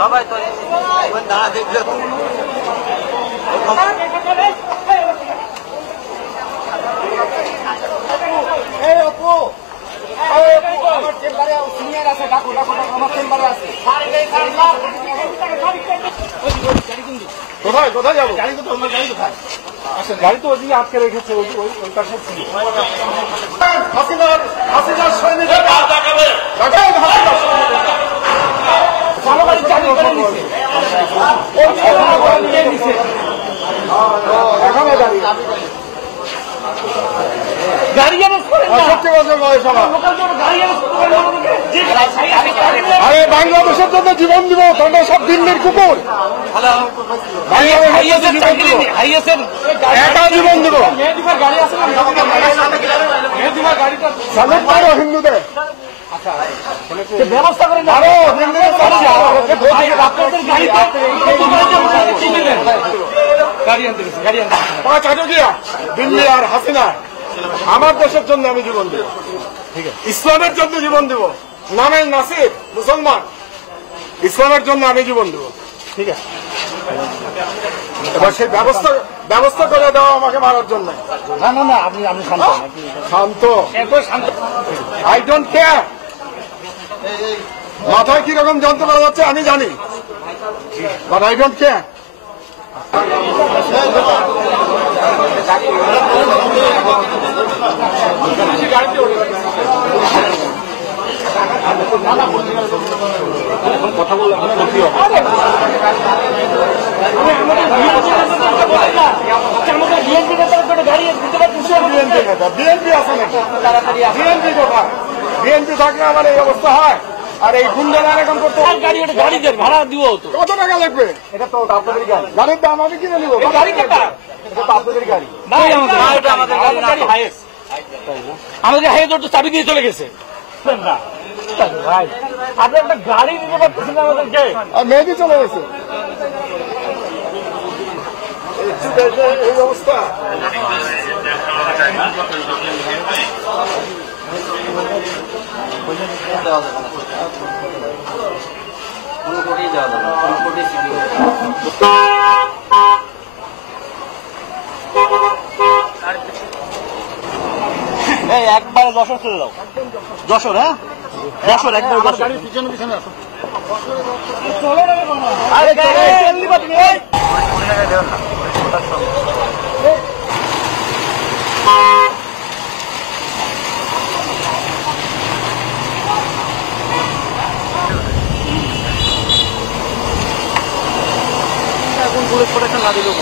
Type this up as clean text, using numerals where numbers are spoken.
সবাই তো দাঁড়া দেখলে কোথায় কোথায় যাবো? গাড়ি তো গাড়ি কোথায়? আচ্ছা, গাড়ি তো ওইদিকে আটকে রেখেছে, ওই পাশে ছিল। হাসিনার সৈনিক আরে বাংলাদেশের জন্য জীবন দিব, তোমরা সব দিল্লির কুকুর। একা জীবন দিব। সামনে পারো হিন্দুদের ব্যবস্থা করে দিল্লি আর হাসিনা। আমার দেশের জন্য আমি জীবন দেব, ইসলামের জন্য জীবন দেব। নামের নাসির মুসলমান, ইসলামের জন্য আমি জীবন দেব। ঠিক আছে, এবার সেই ব্যবস্থা করে দেওয়া আমাকে মারার জন্য। না না না, আপনি শান্ত শান্ত শান্ত। আই ডোন্ট কেয়ার মাথায় কিরকম যন্ত্রণা যাচ্ছে আমি জানি, বাট আই ডোন্ট কেয়ার। কথা বলে বিএনপি আছে নাকি? বিএনপি কোথায়? বিএনপি থাকলে আমার এই অবস্থা হয়। আর এই গুন্ডারা এখন করতে গাড়ি ভাড়া দিব, কত টাকা লাগবে? এটা তো আপনাদের গাড়ি, গাড়ির দাম আমি কিনে নিবো। গাড়ি এটা তো আপনাদের গাড়ি, আমাদের হাইয়ে তো চাবি দিয়ে চলে গেছে। ভাই আপনি একটা গাড়ি দিতে পারতেছেন না আমাদেরকে, আর মেয়েদি চলে গেছে। এই অবস্থা একবার যশোর চলে যাও। যশোর, হ্যাঁ যশোর একবার। গাড়ির পিছনে পিছনে আসো। এখন পুলিশ প্রোটেকশন না দিলেও